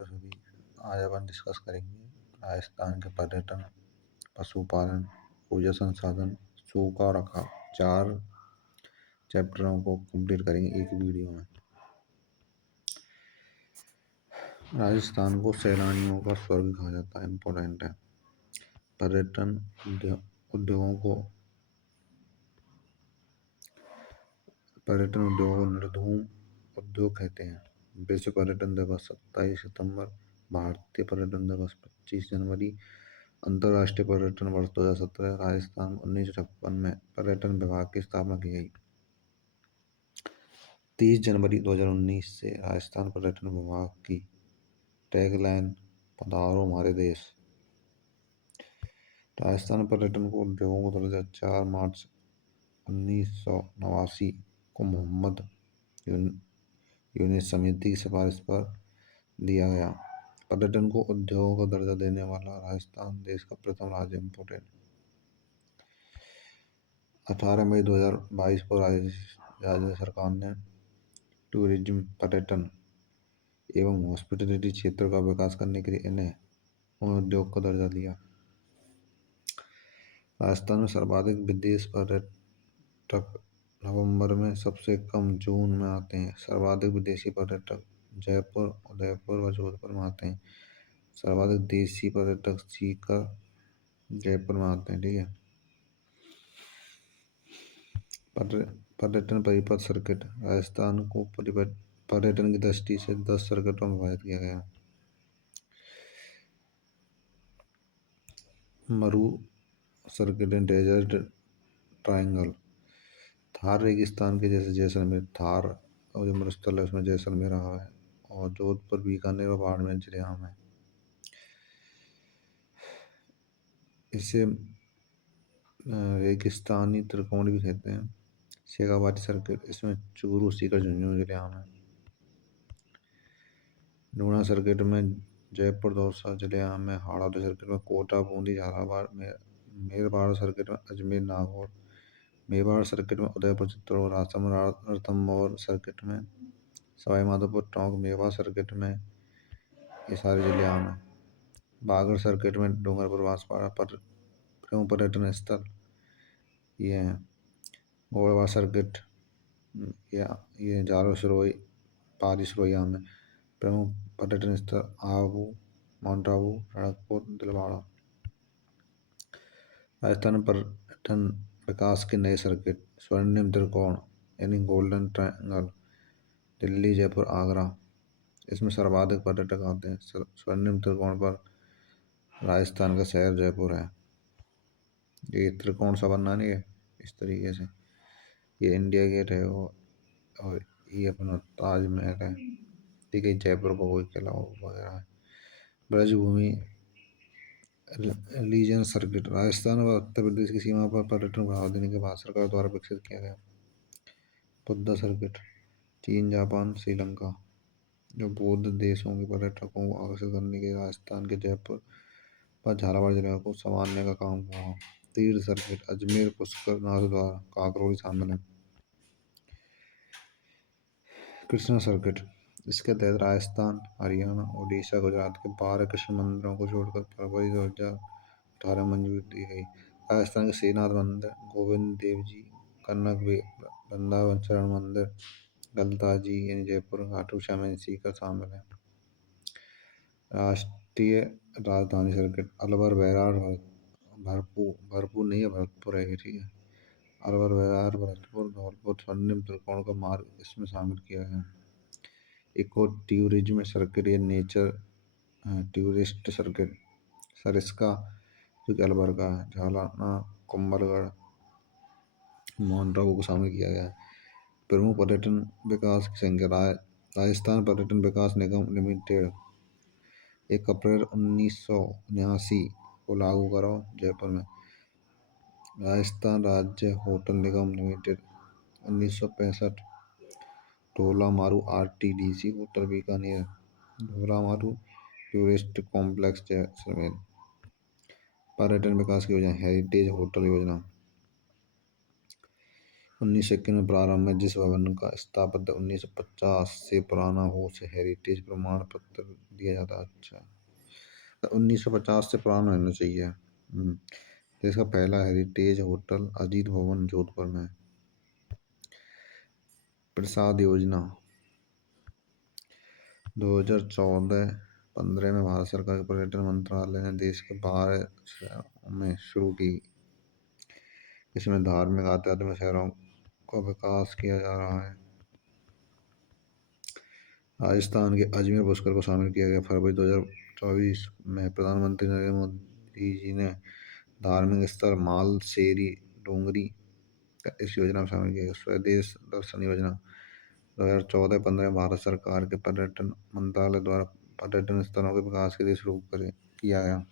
सभी आज अपन डिस्कस करेंगे राजस्थान के पर्यटन, पशुपालन, ऊर्जा संसाधन, सूखा रखा चार चैप्टरों को कंप्लीट करेंगे एक वीडियो में। राजस्थान को सैलानियों का स्वर्ग कहा जाता है, इम्पोर्टेंट है। पर्यटन उद्योगों को निर्धूम उद्योग कहते हैं। विश्व पर्यटन दिवस 27 सितंबर, भारतीय पर्यटन दिवस 25 जनवरी, अंतर्राष्ट्रीय पर्यटन वर्ष 2017। राजस्थान 1956 में पर्यटन विभाग की स्थापना की गई। 30 जनवरी 2019 से राजस्थान पर्यटन विभाग की टैगलाइन पधारो हमारे देश। राजस्थान पर्यटन को उद्योगों को दर्जा 4 मार्च 1989 को मोहम्मद यूनिस समिति की सिफारिश पर दिया गया। पर्यटन को उद्योगों का दर्जा देने वाला राजस्थान देश का प्रथम राज्य। इम्पोर्टेंट 18 मई 2022 को राज्य सरकार ने टूरिज्म, पर्यटन एवं हॉस्पिटैलिटी क्षेत्र का विकास करने के लिए इन्हें उद्योग का दर्जा दिया। राजस्थान में सर्वाधिक विदेश पर्यटक नवंबर में, सबसे कम जून में आते हैं। सर्वाधिक विदेशी पर्यटक जयपुर, उदयपुर व जोधपुर में आते हैं। सर्वाधिक देशी पर्यटक सीकर, जयपुर में आते हैं। ठीक है। पर्यटन परिपथ सर्किट राजस्थान को पर्यटन की दृष्टि से 10 सर्किटों में विभाजित किया गया। मरु सर्किट, डेजर्ट ट्रायंगल, थार रेगिस्तान के जैसे जैसलमेर, थार और जो मरुस्थल है उसमें जैसलमेर रहा है, और जोधपुर, बीकानेर और बाड़मेर जिले आम है। इसे रेगिस्तानी त्रिकोण भी कहते हैं। शेखावाटी सर्किट, इसमें चूरू, सीकर, झुंझुनू जिले आम है। लूणा सर्किट में जयपुर, दौसा जिले आम है। हाड़ौती सर्किट में कोटा, बूंदी, झालावाड़, मेरवाड़ सर्किट में अजमेर, नागौर। मेवाड़ सर्किट में उदयपुर, चित्तौड़, राजसमंद, रणथंभौर सर्किट में सवाई माधोपुर, टोंक। मेवाड़ सर्किट में ये सारे जिले आम है। बागड़ सर्किट में डूंगरपुर, बांसवाड़ा। प्रमुख पर्यटन स्थल ये हैं। गोड़वा सर्किट ये जालो सिरोही, पाली सिरोही आम है। प्रमुख पर्यटन स्थल आबू, माउंट आबू, रणकपुर, दिलवाड़ा। राजस्थान पर्यटन विकास के नए सर्किट स्वर्णिम त्रिकोण यानी गोल्डन ट्रायंगल, दिल्ली, जयपुर, आगरा। इसमें सर्वाधिक पर्यटक आते हैं। स्वर्णिम त्रिकोण पर राजस्थान का शहर जयपुर है। ये त्रिकोण सा बनना नहीं है इस तरीके से। ये इंडिया गेट है और ये अपना ताजमहल है। ठीक है। जयपुर का कोई किला वगैरह है। ब्रजभूमि लीजन सर्किट राजस्थान व उत्तर प्रदेश की सीमा पर पर्यटन बढ़ावा देने के बाद सरकार द्वारा विकसित किया गया। बुद्धा सर्किट चीन, जापान, श्रीलंका। जो बौद्ध देशों के पर्यटकों को आकर्षित करने के राजस्थान के जयपुर पर झालावाड़ जिले को संवारने का काम हुआ। तीर्थ सर्किट अजमेर, पुष्कर, नाथद्वारा, काकरोली शामिल है। कृष्णा सर्किट इसके तहत राजस्थान, हरियाणा, उड़ीसा, गुजरात के 12 कृष्ण मंदिरों को जोड़कर फरवरी 2018 में मंजूरी दी गई। राजस्थान के श्रीनाथ मंदिर, गोविंद देव जी, कनक वृंदावन शरण मंदिर, गलता जी यानी जयपुर, खाटू श्याम यानी सीकर शामिल है। राष्ट्रीय राजधानी सर्किट अलवर, बैरार, भरतपुर नहीं है, भरतपुर है। ठीक है। अलवर, बैरार, भरतपुर, धौलपुर स्वर्णिम त्रिकोण का मार्ग इसमें शामिल किया है। इको टूरिज्म सर्किट या नेचर टूरिस्ट सर्किट सरिस्का जो कि अलवर का है, झालाना, कुंभलगढ़, माउंट आबू को शामिल किया गया है। प्रमुख पर्यटन विकास की संख्या राजस्थान पर्यटन विकास निगम लिमिटेड 1 अप्रैल 1979 को लागू करा जयपुर में। Rajasthan Rajya hotel Nigam limited 1965। Dholamaru RTDC hotel Bikaner, Dholamaru tourist complex Jaisalmer. पर्यटन विकास की योजना हेरिटेज होटल योजना। 1951 में प्रारंभ में जिस भवन का स्थापत्य 1950 से पुराना हो उसे हेरिटेज प्रमाण पत्र दिया जाता है। अच्छा, 1950 से पुराना होना चाहिए। तो इसका पहला हेरिटेज होटल अजीत भवन जोधपुर में। प्रसाद योजना 2014-15 में भारत सरकार के पर्यटन मंत्रालय ने देश के 12 शहरों में शुरू की। इसमें धार्मिक आध्यात्मिक शहरों का विकास किया जा रहा है। राजस्थान के अजमेर पुष्कर को शामिल किया गया। फरवरी 2024 में प्रधानमंत्री नरेंद्र मोदी जी ने धार्मिक स्थल मालसेरी डोंगरी का इस योजना में शामिल किया गया। स्वदेश दर्शन योजना 2014-15 में भारत सरकार के पर्यटन मंत्रालय द्वारा पर्यटन स्थलों के विकास के लिए शुरू किया गया।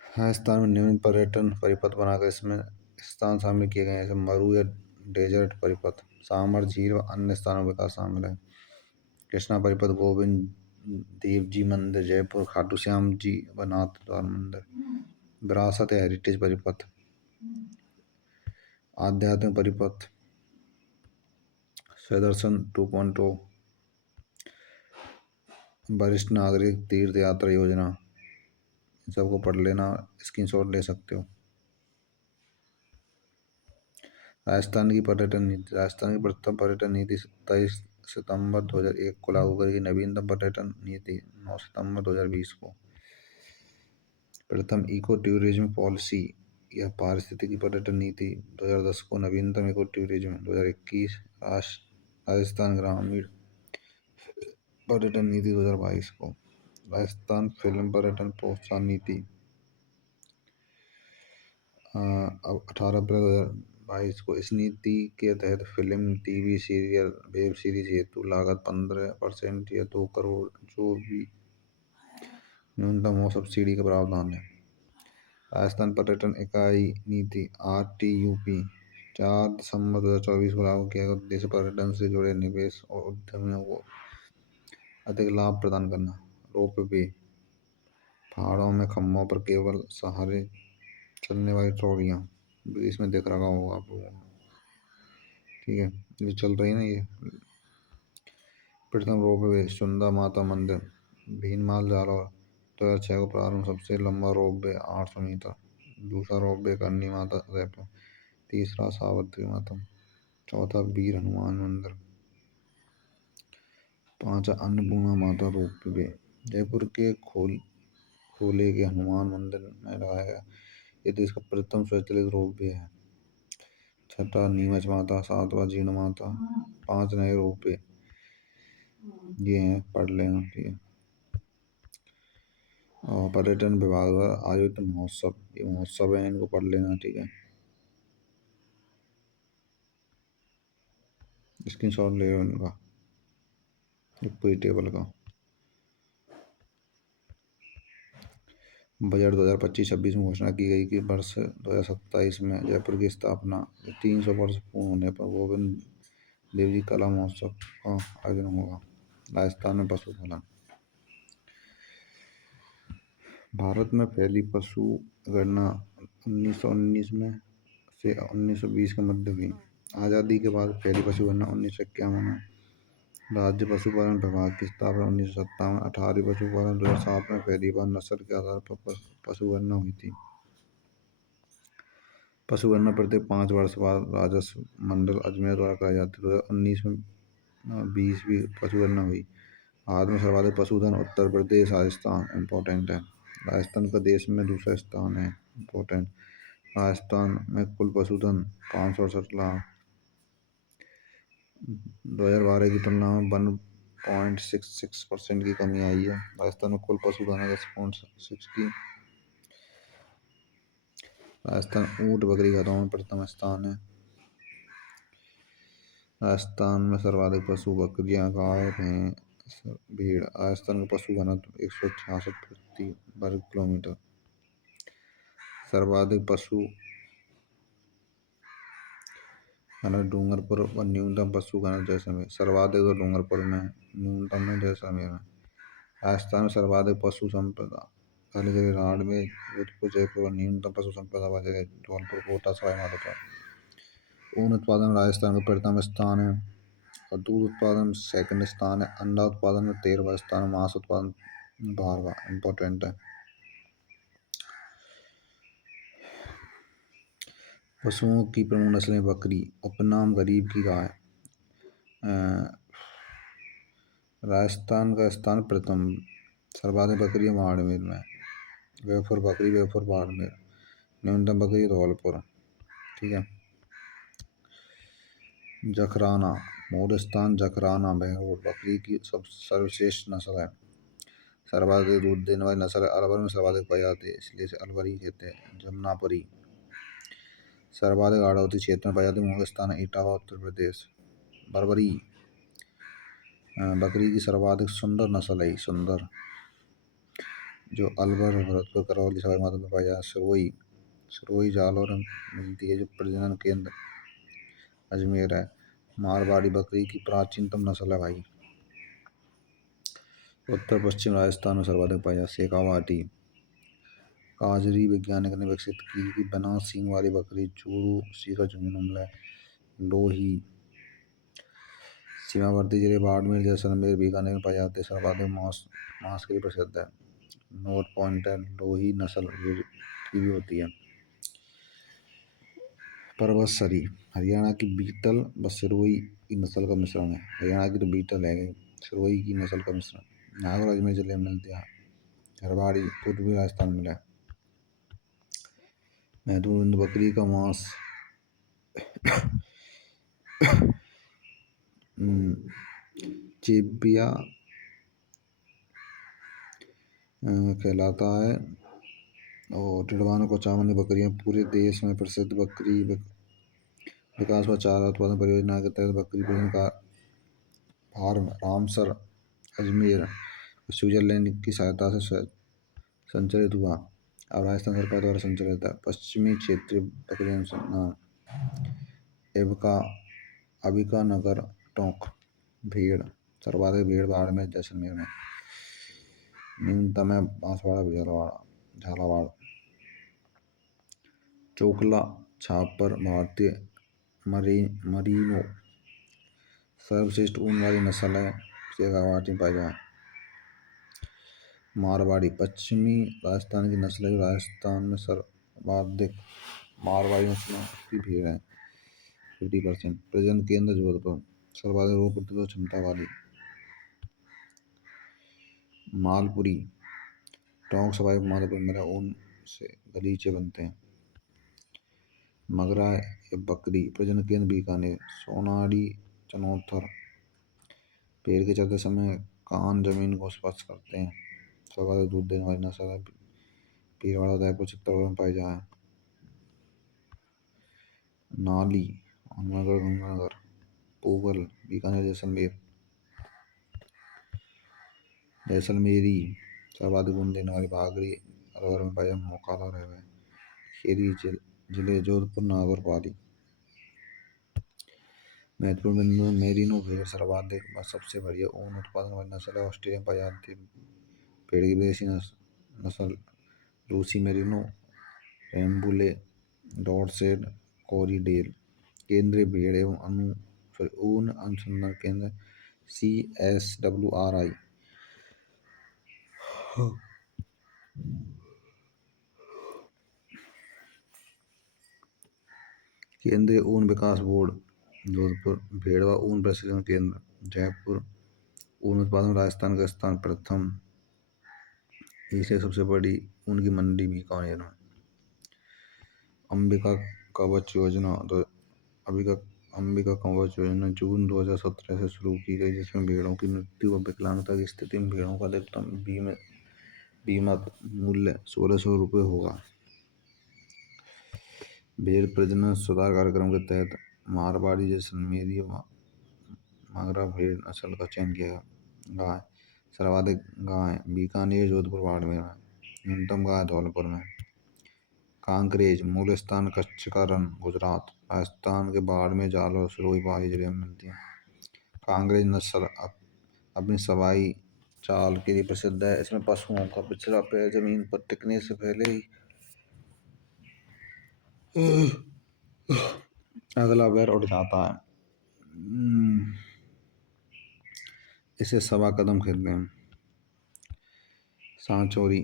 राजस्थान में निम्न पर्यटन परिपथ बनाकर इसमें स्थान शामिल किए गए हैं, जैसे मरु या डेजर्ट परिपथ, सामर झील व अन्य स्थानों का विकास शामिल है। कृष्णा परिपथ, गोविंद देव जी मंदिर जयपुर, खाटू श्याम जी व नाथ द्वार मंदिर। विरासत या हेरिटेज परिपथ, आध्यात्मिक परिपथ, स्वदर्शन 2.0, वरिष्ठ नागरिक तीर्थ यात्रा योजना। इन सबको पढ़ लेना, स्क्रीनशॉट ले सकते हो। राजस्थान की पर्यटन नीति। राजस्थान की प्रथम पर्यटन नीति 27 सितंबर 2001 को लागू करी गई। नवीनतम पर्यटन नीति 9 सितंबर 2020 को। प्रथम इको टूरिज्म पॉलिसी या पारिस्थितिकी पर्यटन नीति 2010 को। नवीनतम इको टूरिज्म 2021। राजस्थान ग्रामीण पर्यटन नीति 2022 को। राजस्थान फिल्म पर्यटन प्रोत्साहन नीति 18 अप्रैल 2022 को। इस नीति के तहत film, TV serial, web series हेतु लागत 15% या 2 करोड़ जो भी न्यूनतम हो सब्सिडी का प्रावधान है। राजस्थान पर्यटन इकाई नीति RTUP 4 दिसंबर 2024 को लागू किया गया। उद्देश्य पर्यटन से जुड़े निवेश और उद्यमियों को अधिक लाभ प्रदान करना। रोप वे, पहाड़ों में खम्भों पर केबल सहारे चलने वाली ट्रॉलियाँ, इसमें देख रखा होगा आप लोगों ने, ठीक है, ये चल रही है ना ये। प्रथम रोप वे सुंदर माता मंदिर भीनमाल जालौर 2006 को प्रारंभ। सबसे लंबा रोप वे 800 मीटर। दूसरा रोप वे करनी माता जयपुर। तीसरा सावित्री माता। चौथा वीर हनुमान मंदिर। पांचवा अन्नपूर्णा माता रोप वे जयपुर के खोले के हनुमान मंदिर में लगाया गया। ये देश का प्रथम स्वचालित रोप वे है। छठा नीमच माता। सातवां जीर्ण माता। 5 नए रोप वे ये हैं, पढ़ लेना, ठीक है। और पर्यटन विभाग द्वारा आयोजित महोत्सव, ये महोत्सव है, इनको पढ़ लेना, ठीक है। स्क्रीनशॉट ले लो इनका, पूरी टेबल का। बजट 2025-26 में घोषणा की गई कि वर्ष 2027 में जयपुर की स्थापना 300 वर्ष पूर्ण होने पर गोविंद देव जी कला महोत्सव का आयोजन होगा। राजस्थान में पशुपालन। भारत में फैली पशु गणना 1919 में से 1920 के मध्य हुई। आज़ादी के बाद फैली पशु गणना 1951 में। राज्य पशुपालन विभाग की स्थापना 1957। 18वीं पशुपालन 2007 में पहली बार नस्ल के आधार पर पशु गणना हुई थी। पशु गणना प्रत्येक 5 वर्ष बाद राजस्व मंडल अजमेर द्वारा कराई जाती है। 2019 में 20वीं पशु गणना हुई। भारत में सर्वाधिक पशुधन उत्तर प्रदेश, राजस्थान इम्पोर्टेंट है। राजस्थान का देश में दूसरा स्थान है, इम्पोर्टेंट। राजस्थान में कुल पशुधन 568 लाख। 2012 की तुलना में 1.66% की कमी आई है। राजस्थान में कुल पशुधन है 10.6 की। राजस्थान ऊँट बकरी गधों में प्रथम स्थान है। राजस्थान में सर्वाधिक पशु बकरियां, गाय, भैंस, भेड़। राजस्थान का पशु घनत्व 166 प्रति वर्ग किलोमीटर। सर्वाधिक पशु घनत्व डूंगरपुर व न्यूनतम पशु घनत्व जैसलमेर। सर्वाधिक तो डूंगरपुर में, न्यूनतम में जैसलमेर में। राजस्थान में सर्वाधिक पशु संपदा बाड़मेर, जोधपुर, जयपुर। न्यूनतम पशु संपदा जगह जौनपुर, कोटा, सवाई माधोपुर। ऊन उत्पादन में राजस्थान का प्रथम स्थान है। और दूध उत्पादन में सेकंड स्थान है। अंडा उत्पादन में 13वां स्थान है। मांस उत्पादन 12वां। इम्पोर्टेंट है। पशुओं की प्रमुख नस्लें बकरी। उपनाम गरीब की गाय। राजस्थान का स्थान प्रथम। सर्वाधिक बकरी बाड़मेर में। जयपुर बकरी जयपुर बाड़मेर। न्यूनतम बकरी धौलपुर। ठीक है। जखराना मूल स्थान जखराना बहरोड बकरी की सर्वश्रेष्ठ नस्ल है। सर्वाधिक दूध देने वाली नस्ल है। अलवर में सर्वाधिक पाई जाती है, इसलिए इसे अलवरी कहते हैं। जमुनापुरी सर्वाधिक आड़ौती क्षेत्र में पाई जाती है। मूल स्थान है इटावा उत्तर प्रदेश। बर्बरी बकरी की सर्वाधिक सुंदर नस्ल है। सुंदर जो अलवर भरतपुर करौली सवाई माधोपुर में पाई जाती है। सिरोही सिरोही जालौर में मिलती है, जो प्रजनन केंद्र अजमेर है। मारवाड़ी बकरी की प्राचीनतम नस्ल है भाई। उत्तर पश्चिम राजस्थान में सर्वाधिक पाई जाती है। शेखावाटी काजरी वैज्ञानिक ने विकसित की कि बिना सींग वाली बकरी चूरू सीकर झुंझुनू है। लोही सीमावर्ती जिले बाड़मेर जैसलमेर बीकानेर में पाई जाती है। सर्वाधिक मांस के लिए प्रसिद्ध है। नोट पॉइंट है, लोही नस्ल की भी होती है। परवतसरी हरियाणा की बीटल व सिरोही की नस्ल का मिश्रण है। हरियाणा की तो बीटल है, सिरोही की नस्ल का मिश्रण। नागौर अजमेर जिले में मिलती है। हरवाड़ी पूर्वी राजस्थान में है। महत्वपूर्ण बकरी का मांस चेबिया कहलाता है। और टिड़वाना को चावनी बकरियां पूरे देश में प्रसिद्ध बकरी विकास व चारा उत्पादन परियोजना के तहत बकरी पालन का फार्म रामसर अजमेर स्विट्जरलैंड की सहायता से संचालित हुआ। अब राजस्थान सरकार द्वारा संचालित है। पश्चिमी क्षेत्रीय बकरी अनुसंधान अबिका नगर टोंक भेड़ सर्वाधिक भेड़ बाड़मेर जैसलमेर में। न्यूनतम है बांसवाड़ा झालावाड़। चोकला छापर भारतीय मरीनो सर्वश्रेष्ठ ऊन वाली नस्ल है। शेखावाटी में पाई जाए। मारवाड़ी पश्चिमी राजस्थान की नस्ल है। राजस्थान में सर्वाधिक मारवाड़ी नस्लों की भीड़ है 50%। प्रजनन केंद्र जोधपुर सर्वाधिक रोग प्रतिरोधक क्षमता वाली। मालपुरी टोंक सवाई माधोपुर में ऊन से गलीचे बनते हैं। मगरा बकरी प्रजनन केंद्र बीकानेर। सोनाड़ी चनौथर पेड़ के चलते समय कान जमीन को स्पर्श करते हैं। सर्वाधिक दूध देने वाली नस्ल है। पीरवाड़ा उदयपुर चित्तौड़गढ़ में पाई जाए। नाली अहमदनगर गंगानगर पोगल बीकानेर जैसलमेरी सर्वाधिक ऊन देने वाली भागरी अलवर में पाई जाए। मोकाला रहवे खेरी जिले जोधपुर नागौर पाली। महत्वपूर्ण बिंदु मेरिनो भेड़ सर्वाधिक व सबसे बढ़िया ऊन उत्पादन वाली नस्ल है। ऑस्ट्रेलिया में पाई जाती है। भेड़ की विदेशी नस्ल रूसी मेरिनो रेम्बुले डॉर्सेट कोरिडेल। केंद्रीय भेड़ एवं ऊन अनुसंधान केंद्र CSWRI। केंद्रीय ऊन विकास बोर्ड जोधपुर। भेड़ व ऊन प्रशिक्षण केंद्र जयपुर। ऊन उत्पादन राजस्थान का स्थान प्रथम। एशिया सबसे बड़ी ऊन की मंडी बीकानेर में। अंबिका कवच योजना जून 2017 से शुरू की गई, जिसमें भेड़ों की मृत्यु व विकलांगता की स्थिति में भेड़ों का अधिकतम बीमित मूल्य 1600 रुपये होगा। भेड़ प्रजनन सुधार कार्यक्रम के तहत मारवाड़ी जैसलमेरी मगरा भेड़ नस्ल का चयन किया। गाय सर्वाधिक गाय बीकानेर जोधपुर बाड़मेर में। न्यूनतम गाय धौलपुर में। कांकरेज मूल स्थान कच्छ का रण गुजरात। राजस्थान के बाड़मेर जालौर सिरोही पाली जिले में मिलती है। कांकरेज नस्ल अपनी सवाई चाल के लिए प्रसिद्ध है। इसमें पशुओं का पिछला पैर जमीन पर टिकने से पहले ही अगला पैर उठ जाता है। इसे सवा कदम कहते हैं। सांचौरी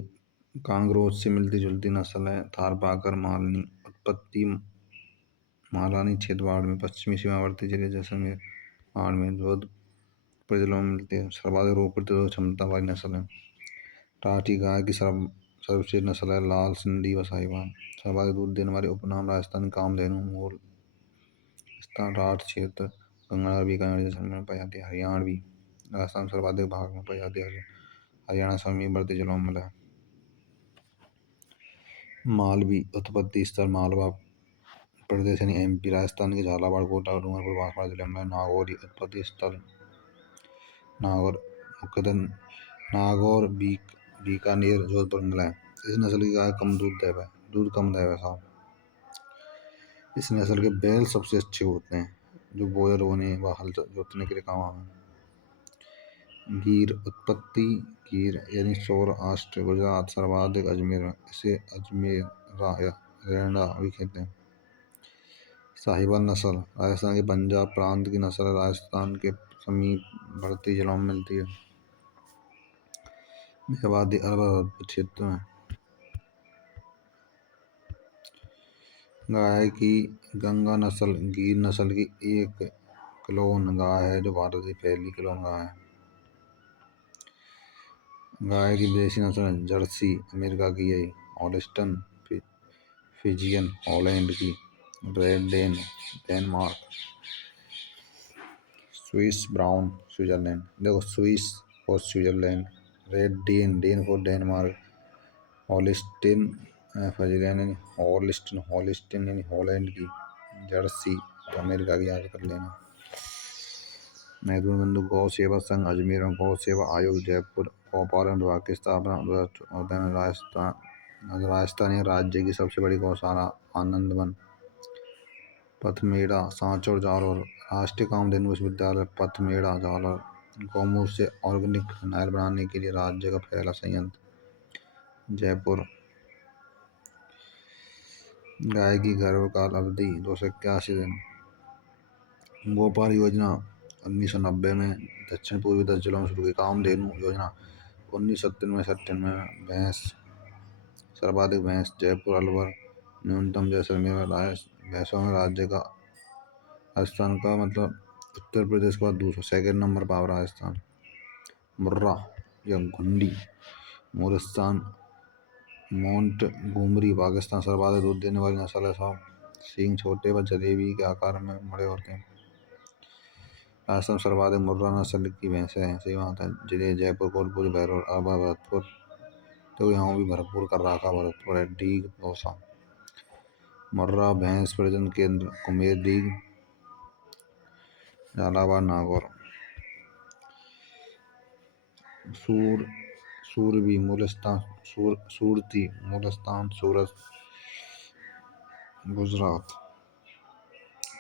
कांगरोच से मिलती जुलती नस्ल है। थारपाकर मालनी उत्पत्ति मालानी क्षेत्रवाड़ में पश्चिमी सीमावर्ती जिले जैसलमेर बाड़मेर जोधपुर जिलों में मिलती है। सर्वाधिक रोग प्रतिरोधक क्षमता वाली नस्ल है। राठी गाय की सर्वश्रेष्ठ नस्ल है लाल सिंधी व साहिवाल। सर्वाधिक दूध देने वाले उपनाम राजस्थानी कामधेनु मूल स्थान राठ क्षेत्र गंगानगर बीकानेर जैसलमेर में पाई जाती है। हरियाणवी राजस्थान सर्वाधिक भाग में पाई जाती है। हरियाणा समीपवर्ती जिलों में मिला है। मालवी उत्पत्ति स्थल मालवा प्रदेश यानी एमपी राजस्थान के झालावाड़ कोटा डूंगरपुर बांसवाड़ा जिले में। नागौरी उत्पत्ति स्थल नागौर मुख्यतः नागौर बीकानेर जोधपुर में मिला है। इस नस्ल की गाय दूध कम देव है साहब। इस नस्ल के बैल सबसे अच्छे होते हैं जो बोया रोने व हल जोतने के लिए काम आते हैं। गीर उत्पत्ति गीर यानी सौराष्ट्र गुजरात सर्वाधिक अजमेर में। इसे अजमेर रेंडा भी कहते हैं। साहिवाल नस्ल राजस्थान के पंजाब प्रांत की नस्ल है। राजस्थान के समीपवर्ती जिलों में मिलती है। मेवाती अरब क्षेत्र में। गाय की गंगा नस्ल गिर नस्ल की एक क्लोन गाय है जो भारत की पहली क्लोन गाय है। गाय की विदेशी नस्ल जर्सी अमेरिका की है। हॉलिस्टन फिजियन हॉलैंड की। Red Dane Denmark. Swiss Brown Switzerland. देखो स्विस और Switzerland. Red Dane for Denmark. Holstein Friesian Holstein यानी हॉलैंड की। जर्सी तो अमेरिका की याद कर लेना। महत्वपूर्ण बिंदु गौ सेवा संघ अजमेर में गौ सेवा आयोग जयपुर गौपालन विभाग की स्थापना 2014 में। राजस्थान राज्य की सबसे बड़ी गौशाला आनंदवन पथमेड़ा सांचौर जालौर। राष्ट्रीय कामधेनु विश्वविद्यालय पथमेड़ा जालौर। गौमूत्र से ऑर्गेनिक फिनाइल बनाने के लिए राज्य का पहला संयंत्र जयपुर। गाय की गर्भकाल अवधि 281 दिन। गोपाल योजना 1990 में दक्षिण पूर्वी 10 जिलों में शुरू की। कामधेनु योजना 1997 में। भैंस सर्वाधिक भैंस जयपुर अलवर न्यूनतम जैसलमेर में। भैंसों में राज्य का राजस्थान का मतलब उत्तर प्रदेश के बाद दूसरा सेकंड नंबर पर राजस्थान। मुर्रा या घुंडी मोरिस्तान मोंटगोमरी पाकिस्तान सर्वाधिक दूध देने वाली नस्ल है साहब। सींग छोटे व जलेबी के आकार में बड़े होते हैं। राजस्थान सर्वाधिक मुर्रा नस्ल की भैंसें हैं। सही बात है। जिले जयपुर कोटपुर भैरव आबा भरतपुर तो यहाँ भी भरपूर कर रखा भरतपुर है। डीग दौसा मुर्रा भैंस प्रजनन केंद्र कुमेर डीग झालावाड़ नागौर। सूरती मूलस्थान सूरत गुजरात।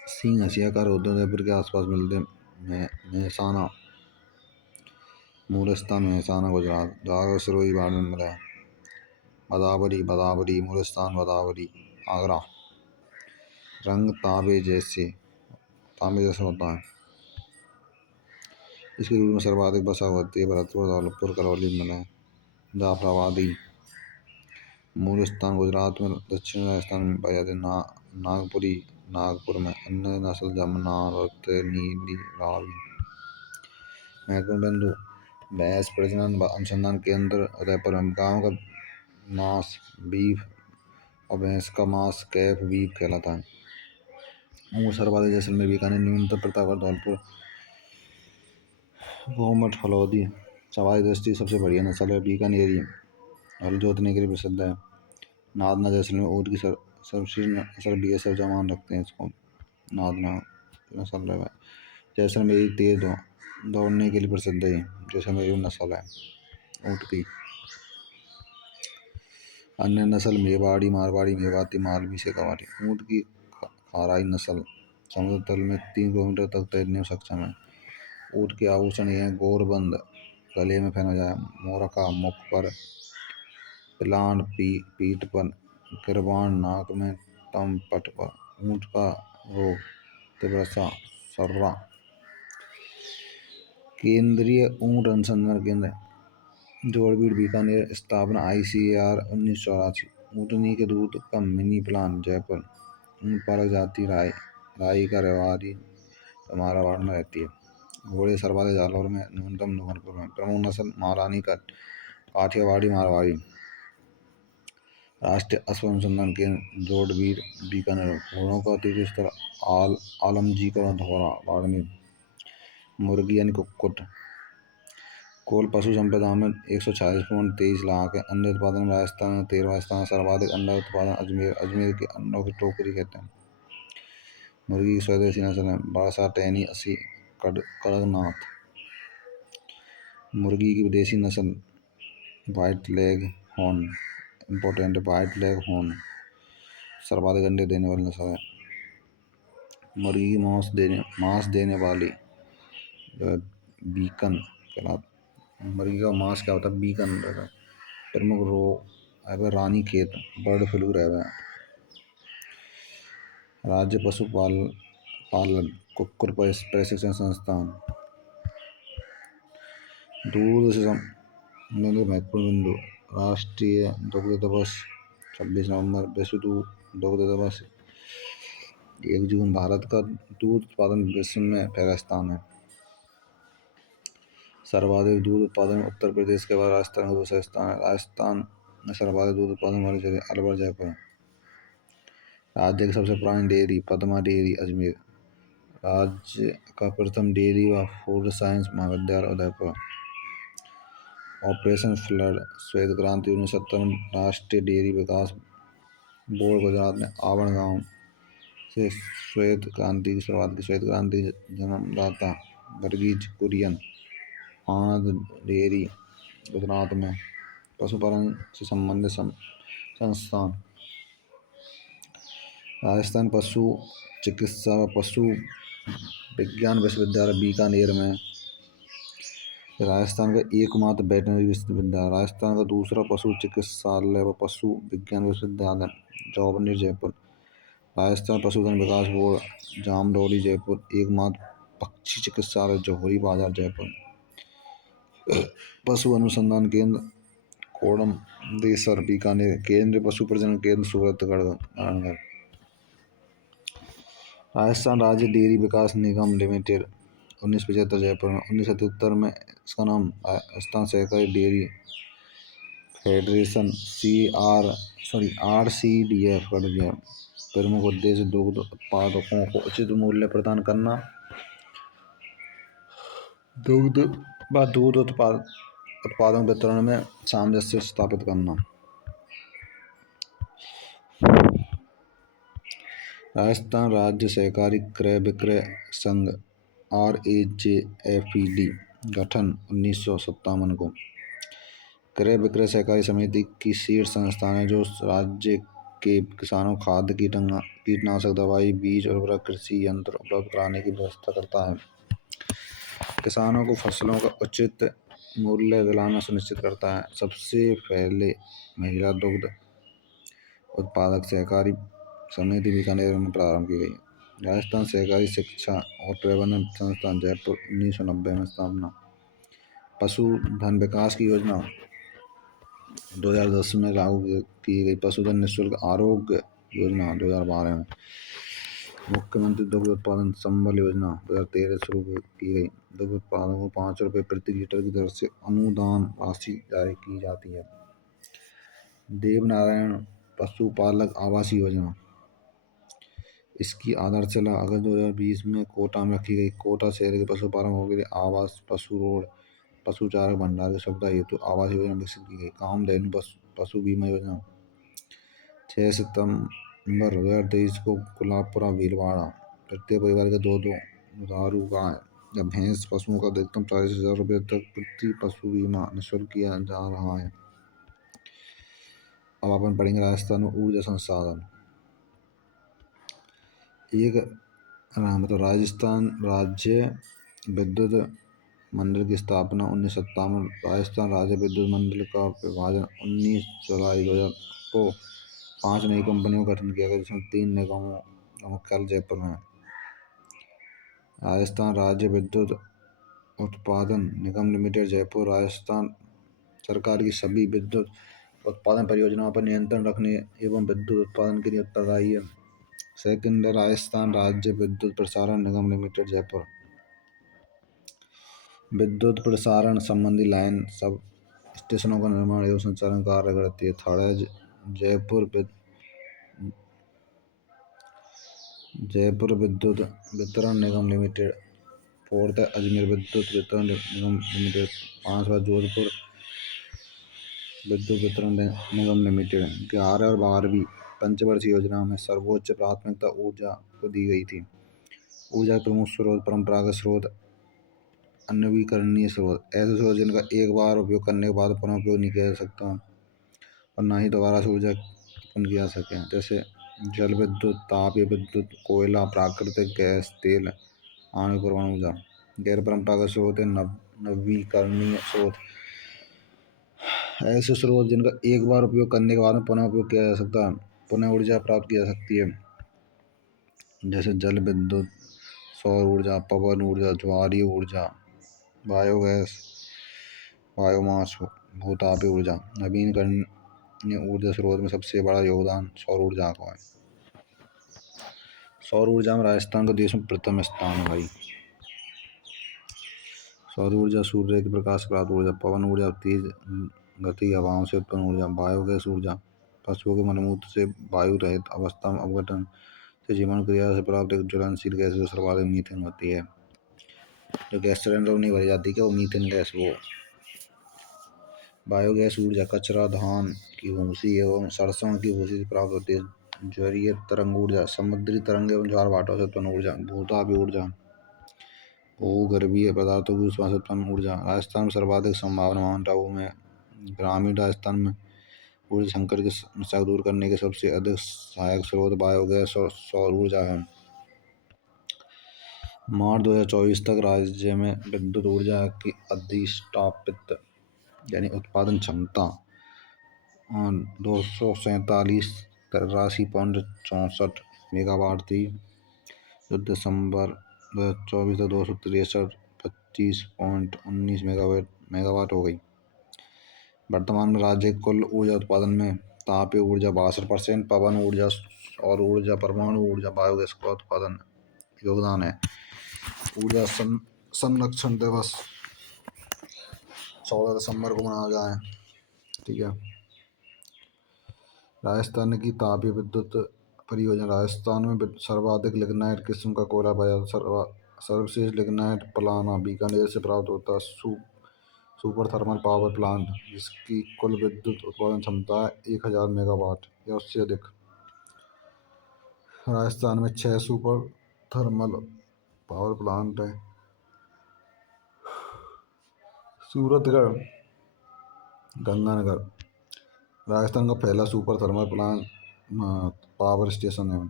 सींग हसियाकार उदयपुर के आसपास मिलते हैं। मेहसाना मूलस्थान मेहसाना गुजरात। जागर सरोई बाड़ में मिला है। बदावरी मूलस्थान बदावरी आगरा। रंग तांबे जैसे होता है। इसके रूप में सर्वाधिक बसा होती है भरतपुर धौलपुर करौली में मिला है। जाफराबादी मूलस्थान गुजरात में दक्षिण राजस्थान में पाई जाती है। नागपुर में। अन्य नस्ल जमुना रत्ते नीली रावी। महत्वपूर्ण बिंदु भैंस प्रजनन अनुसंधान केंद्र उदयपुर में। गांव का मांस बीफ और भैंस का मांस कैफ बीफ कहलाता है। ऊँट सर्वाधिक जैसलमेर बीकानेर न्यूनतम प्रतापगढ़ धौलपुर। गोमट फलौदी सवारी दृष्टि सबसे बढ़िया नस्ल है। बीकानेरी हल जोतने के लिए प्रसिद्ध है। नादना जैसलमेर ऊँट की सर्वश्रेष्ठ नस्ल बीएसएफ जवान रखते हैं इसको। नादना नस्ल है। जैसलमेरी तेज दौड़ने के लिए प्रसिद्ध है। जैसलमेरी नस्ल है ऊँट की। अन्य नस्ल मेवाड़ी मारवाड़ी मेवाती मालवी शेखावाटी। ऊँट की खाराई नस्ल समुद्र तल में 3 किलोमीटर तक तैरने में सक्षम है। ऊँट के आभूषण ये हैं गोरबंद गले में पहना जाए। मोरका मुख पर। पिलान पीठ पर। किरबान नाक में। तम पट पर। ऊँट का वो तिब्रसा सर्रा। केंद्रीय ऊंट अनुसंधान केंद्र जोड़बीड़ बीकानेर स्थापना ICAR 1984। ऊँटनी के दूध का मिनी प्लांट जयपुर। ऊँट पालक जाति राई का रेवाड़ी मारवाड़ में रहती है। घोड़े सर्वाधिक जालौर में, न्यूनतम नूरपुर में। प्रमुख नस्ल महारानी काठियावाड़ी मारवाड़ी। राष्ट्रीय अश्व अनुसंधान केंद्र जोड़बीड़ बीकानेर। घोड़ों का तीसरा स्तर आलमजी का धौरा बाड़मेर। मुर्गी यानी कुक्कुट। कुल पशु संपदा में 146.23 लाख है। अंडा उत्पादन में राजस्थान में 13वां स्थान। सर्वाधिक अंडा उत्पादन अजमेर के अंडों की टोकरी कहते हैं। मुर्गी की स्वदेशी नस्ल है बासा, टैनी, अस्सी, कड़कनाथ। मुर्गी की विदेशी नस्ल white leg horn. Important white leg horn सर्वाधिक अंडे देने वाली नस्ल है। मुर्गी की मांस देने वाली बीकन कहलाता। मुर्गी का मांस क्या होता है? बीकन रहता है। प्रमुख रोग रानी खेत, बर्ड फ्लू रहता है। राज्य पशुपालन कुक्कुट प्रशिक्षण संस्थान। दूध से महत्वपूर्ण बिंदु राष्ट्रीय दुग्ध दिवस 26 नवंबर। विश्व दुग्ध दिवस 1 जून। भारत का दूध उत्पादन विश्व में पहला स्थान है। सर्वाधिक दूध उत्पादन में उत्तर प्रदेश के बाद राजस्थान का दूसरा स्थान है। राजस्थान में सर्वाधिक दूध उत्पादन वाली जगह अलवर, जयपुर। राज्य की सबसे पुरानी डेयरी पद्मा डेयरी अजमेर। राज्य का प्रथम डेयरी व फूड साइंस महाविद्यालय उदयपुर। ऑपरेशन फ्लड श्वेत क्रांति 1970 में राष्ट्रीय डेयरी विकास बोर्ड गुजरात ने आवण गांव से श्वेत क्रांति की शुरुआत की। श्वेत क्रांति जन्मदाता वर्गीज कुरियन। आनंद डेयरी गुजरात में। पशुपालन से संबंधित संस्थान राजस्थान पशु चिकित्सा व पशु विज्ञान विश्वविद्यालय बीकानेर में। राजस्थान का एकमात्र वेटनरी विश्वविद्यालय। राजस्थान का दूसरा पशु चिकित्सालय व पशु विज्ञान विश्वविद्यालय जौबनेर, जयपुर। राजस्थान पशुधन विकास बोर्ड जामडौली, जयपुर। एकमात्र पक्षी चिकित्सालय जौहरी बाजार, जयपुर। पशु अनुसंधान केंद्र कोडमदेसर बीकानेर। केंद्रीय पशु प्रजनन केंद्र सूरतगढ़, नारायणगढ़। राजस्थान राज्य डेयरी विकास निगम लिमिटेड 1975 जयपुर में। 1977 में इसका नाम राजस्थान सहकारी डेयरी फेडरेशन RCDF कर दिया। प्रमुख उद्देश्य दुग्ध उत्पादकों को उचित मूल्य प्रदान करना, दूध उत्पादन वितरण में सामंजस्य स्थापित करना। राजस्थान राज्य सहकारी क्रय विक्रय संघ RAJFED गठन 1957 को। क्रय विक्रय सहकारी समिति की शीर्ष संस्थान है जो राज्य के किसानों को खाद्य कीटनाशक दवाई, बीज, उर्वरक, कृषि यंत्र उपलब्ध कराने की व्यवस्था करता है। किसानों को फसलों का उचित मूल्य दिलाना सुनिश्चित करता है। सबसे पहले महिला दुग्ध उत्पादक सहकारी समिति बीकानेर में प्रारंभ की गई। राजस्थान सहकारी शिक्षा और प्रबंधन संस्थान जयपुर 1990 में स्थापना। पशुधन विकास की योजना 2010 में लागू की गई। पशुधन निःशुल्क आरोग्य योजना 2012 में। मुख्यमंत्री दुग्ध उत्पादन संबल योजना 2013 शुरू की गई। दुग्ध उत्पादकों को 5 रुपये प्रति लीटर की दर से अनुदान राशि जारी की जाती है। देवनारायण पशुपालक आवास योजना, इसकी आधारशिला अगस्त 2020 में कोटा में रखी गई। कोटा शहर के पशुपालकों के लिए आवास, पशु रोड, पशु चारा भंडार की सुविधा हेतु आवास योजना विकसित की गई। कामधेनु पशु बीमा योजना 6 सितंबर 2023 को गुलाबपुरा भीलवाड़ा। प्रत्येक परिवार के 2 दुधारू गाय या भैंस पशुओं का अधिकतम 40,000 रुपये तक प्रति पशु बीमा निःशुल्क किया जा रहा है। अब अपन पढ़ेंगे राजस्थान में ऊर्जा संसाधन। राजस्थान राज्य विद्युत मंडल की स्थापना 1957। राजस्थान राज्य विद्युत मंडल का विभाजन 19 जुलाई 2000 को 5 नई कंपनियों का गठन किया गया, जिसमें 3 निगमों मुख्यालय जयपुर में है। राजस्थान राज्य विद्युत उत्पादन निगम लिमिटेड जयपुर राजस्थान सरकार की सभी विद्युत उत्पादन परियोजनाओं पर नियंत्रण रखने एवं विद्युत उत्पादन के लिए उत्तरदायी है। सेकंड है राजस्थान राज्य विद्युत प्रसारण निगम लिमिटेड जयपुर, विद्युत प्रसारण संबंधी लाइन सब स्टेशनों का निर्माण एवं संचालन कार्य करती है। थर्ड है जयपुर विद्युत वितरण निगम लिमिटेड। फोर्थ है अजमेर विद्युत वितरण निगम लिमिटेड। पांचवा जोधपुर विद्युत वितरण निगम लिमिटेड। 11 और 12वीं पंचवर्षीय योजना में सर्वोच्च प्राथमिकता ऊर्जा को दी गई थी। ऊर्जा के प्रमुख स्रोत परंपरागत स्रोत, नवीकरणीय स्रोत, ऐसे स्रोत जिनका एक बार उपयोग करने के बाद पुनः उपयोग नहीं किया जा सकता और ना ही दोबारा से ऊर्जा उत्पन्न किया जा सके, जैसे जल विद्युत, तापीय विद्युत, कोयला, प्राकृतिक गैस, तेल, आणविक परमाणु ऊर्जा। गैर परंपरागत स्रोत है नवीकरणीय स्रोत, ऐसे स्रोत जिनका एक बार उपयोग करने के बाद में पुनः उपयोग किया जा सकता है, पुनः ऊर्जा प्राप्त की जा सकती है, जैसे जल विद्युत, सौर ऊर्जा, पवन ऊर्जा, ज्वारीय ऊर्जा, बायोगैस, बायोमास, भूतापीय ऊर्जा। नवीकरणीय ऊर्जा स्रोत में सबसे बड़ा योगदान सौर ऊर्जा का है। सौर ऊर्जा में राजस्थान का देश में प्रथम स्थान है भाई। सौर ऊर्जा सूर्य के प्रकाश से प्राप्त ऊर्जा, पवन ऊर्जा तेज गति हवाओं से उत्पन्न ऊर्जा, बायोगैस ऊर्जा पशुओं के मलमूत्र से वायु रहित अवस्था में अपघटन से जीवाणु क्रिया से प्राप्त एक ज्वलनशील गैस जो सर्वाधिक मीथेन होती है। जो गैस सिलेंडर नहीं भरी जाती क्या, वो मीथेन गैस वो। बायोगैस ऊर्जा कचरा, धान की भूसी एवं सरसों की भूसी से प्राप्त होती है। ज्वरीय तरंग ऊर्जा समुद्री तरंग एवं ज्वार भाटों से उत्पन्न ऊर्जा। भूतापीय ऊर्जा भूगर्भीय पदार्थों की ऊष्मा से उत्पन्न ऊर्जा। राजस्थान में सर्वाधिक संभावना माउंट आबू में। ग्रामीण राजस्थान में ऊर्जा संकट की समस्या को दूर करने के सबसे अधिक सहायक स्रोत बायोगैस और सौर ऊर्जा है। मार्च 2024 तक राज्य में विद्युत ऊर्जा की अधिष्ठापित यानी उत्पादन क्षमता 247.64 मेगावाट थी, जो दिसंबर 2024 तक 263.25 मेगावाट हो गई। वर्तमान में राज्य के कुल ऊर्जा उत्पादन में तापीय ऊर्जा 62%, पवन ऊर्जा, सौर ऊर्जा, परमाणु ऊर्जा, बायोगैस का उत्पादन योगदान है। ऊर्जा संरक्षण दिवस 14 दिसंबर को मनाया जाए, ठीक है। राजस्थान की तापीय विद्युत परियोजना। राजस्थान में सर्वाधिक लिग्नाइट किस्म का कोयला पाया जाता। सर्वश्रेष्ठ लिग्नाइट पलाना बीकानेर से प्राप्त होता है। सुपर थर्मल पावर प्लांट जिसकी कुल विद्युत उत्पादन क्षमता है 1000 मेगावाट या उससे अधिक। राजस्थान में 6 सुपर थर्मल पावर प्लांट है। सूरतगढ़ गंगानगर राजस्थान का पहला super thermal plant power station है।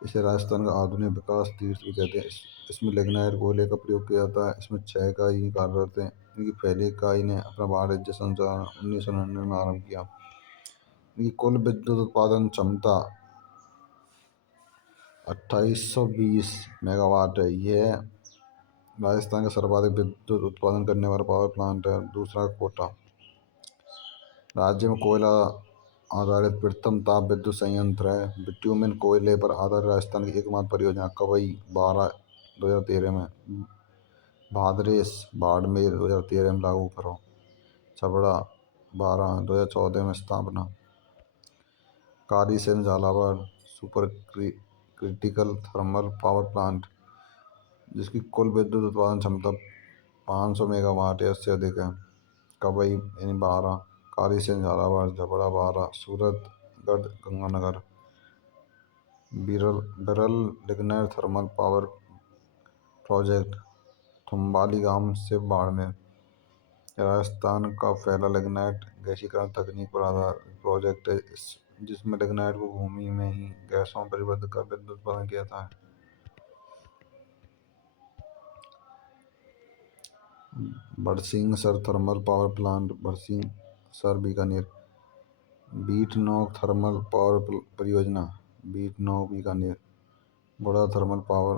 इसे राजस्थान का आधुनिक विकास तीर्थ भी कहते हैं। इसमें लिग्नाइट कोयले का प्रयोग किया जाता है। इसमें 6 इकाई कार्यरत हैं। इनकी पहली इकाई ने अपना वाणिज्य संचालन 1999 में आरंभ किया। इनकी कुल विद्युत उत्पादन क्षमता 2820 मेगावाट है। यह राजस्थान का सर्वाधिक विद्युत उत्पादन करने वाला पावर प्लांट है। दूसरा कोटा राज्य में कोयला आधारित प्रथम ताप विद्युत संयंत्र है। बिट्यूमेन कोयले पर आधारित राजस्थान की एकमात्र परियोजना कवई 12 2013 में, भादरेस बाड़मेर 2013 में लागू करो, छबड़ा 12 2014 में स्थापना। Kalisindh Jhalawar super critical thermal power plant जिसकी कुल विद्युत उत्पादन क्षमता 500 मेगावाट या उससे अधिक है। कवई यानी 12, Kalisindh Jhalawar, Chhabra 12, Suratgarh Ganganagar. Giral lignite thermal power project Thumbli गांव से बाड़मेर। राजस्थान का पहला लिग्नाइट गैसीकरण तकनीक पर आधारित प्रोजेक्ट है, जिसमें लिग्नाइट को भूमि में ही गैसों में परिवर्तित कर विद्युत उत्पादन किया जाता है। Barsinghsar thermal power plant Barsinghsar Bikaner. Bithnok thermal power परियोजना बीकानेर बीकानेर, बड़ा थर्मल पावर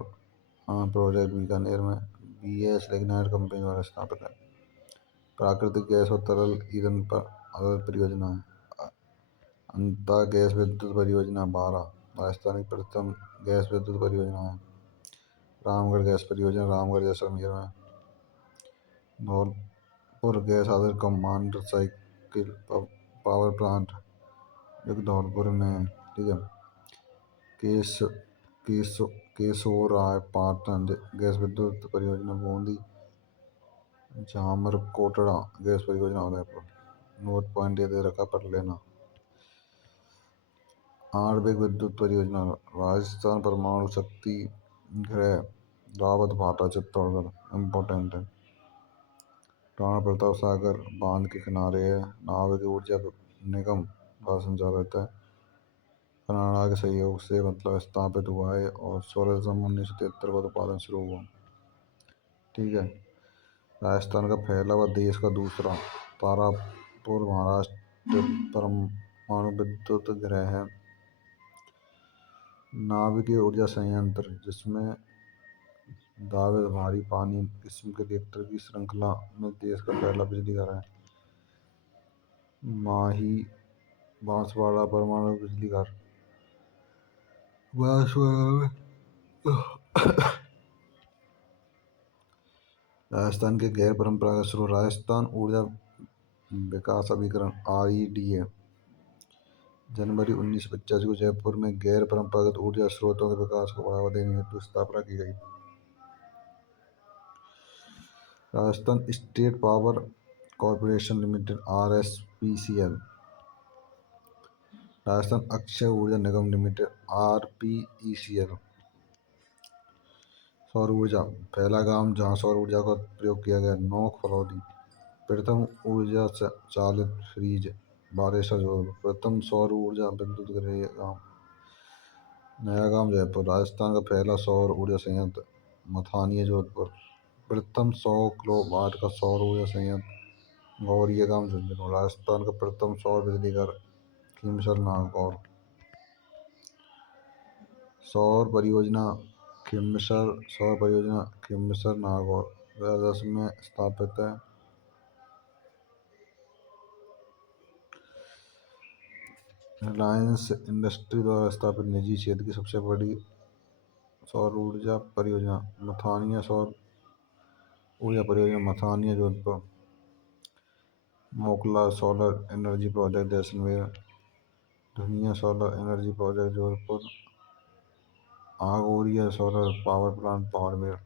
प्रोजेक्ट बीकानेर में BS लिग्नाइट कंपनी द्वारा स्थापित है। प्राकृतिक गैस और तरल ईंधन पर आधारित परियोजना है। अंता गैस विद्युत परियोजना 12 राजस्थान की प्रथम गैस विद्युत परियोजना है। रामगढ़ गैस परियोजना रामगढ़ जैसलमेर में। धौलपुर गैस आधारित कमांड साइकिल पावर प्लांट जो कि धौलपुर में है। ठीक है। केस केस केशोरायपाटन गैस विद्युत परियोजना बूंदी। जामरकोटड़ा गैस परियोजना उदयपुर। नोट पॉइंट ये दे रखा पढ़ लेना। आणविक विद्युत परियोजना राजस्थान परमाणु शक्ति गृह रावत भाटा चित्तौड़गढ़ इम्पोर्टेंट है। राणा प्रताप सागर बांध के किनारे है। नाविक ऊर्जा निगम का संचालित है। कनाडा के सहयोग से मतलब स्थापित हुआ है और 16 दिसंबर 1973 को उत्पादन शुरू हुआ। ठीक है। राजस्थान का पहला व देश का दूसरा तारापुर महाराष्ट्र परमाणु विद्युत गृह है। नाभिकीय ऊर्जा संयंत्र जिसमें दावेद भारी पानी किस्म के रिएक्टर की श्रृंखला में देश का पहला बिजली घर है। माही बांसवाड़ा परमाणु बिजली घर बांसवाड़ा में राजस्थान के गैर परंपरागत स्रोत राजस्थान ऊर्जा विकास अभिकरण REDA जनवरी 1985 को जयपुर में गैर परंपरागत ऊर्जा स्रोतों के विकास को बढ़ावा देने हेतु स्थापना की गई। Rajasthan state power corporation limited RSPCL। Rajasthan Akshay ऊर्जा निगम लिमिटेड RPECL। सौर ऊर्जा पहला गांव जहां सौर ऊर्जा का प्रयोग किया गया नोक फलौदी। प्रथम ऊर्जा चालित फ्रीज बारेसर जोधपुर। प्रथम सौर ऊर्जा विद्युत गृह गांव नया गांव जयपुर। राजस्थान का पहला सौर ऊर्जा संयंत्र मथानिया जोधपुर। प्रथम 100 किलोवाट का सौर ऊर्जा संयंत्र गौरिया गांव झुंझुनू। राजस्थान का प्रथम सौर बिजली घर खीमसर नागौर। सौर परियोजना खिमसर नागौर 2010 में स्थापित है। रिलायंस इंडस्ट्री द्वारा स्थापित निजी क्षेत्र की सबसे बड़ी सौर ऊर्जा परियोजना मथानिया सौर ऊर्जा परियोजना Mathania Jodhpur. Mokla solar energy project Jaisalmer. Dhuniya solar energy project Jodhpur. Agoriya solar power plant Barmer.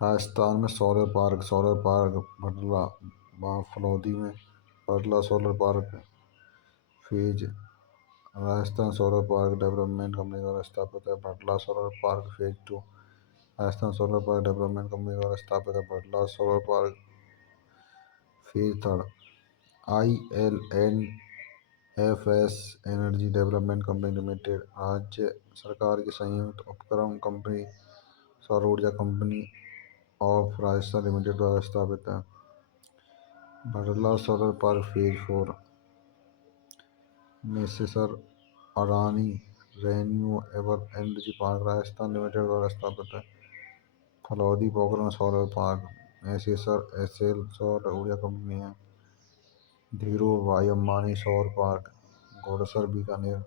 Rajasthan में सोलर पार्क भटला फलौदी में। Bhadla solar park phase Rajasthan solar park development company द्वारा स्थापित है। Bhadla solar park phase 2 Rajasthan solar park development company द्वारा स्थापित है। Bhadla solar park phase 3 ILNFS energy development company limited राज्य सरकार की संयुक्त उपक्रम कंपनी सौर ऊर्जा कंपनी ऑफ राजस्थान लिमिटेड द्वारा स्थापित है। Bhadla solar park phase 4 messrs Adani renewable energy park Rajasthan limited द्वारा स्थापित है। Phalodi Pokhran solar park messrs SL सौर ऊर्जा कंपनी है। धीरूभाई भाई अंबानी सौर park Ghorsar Bikaner.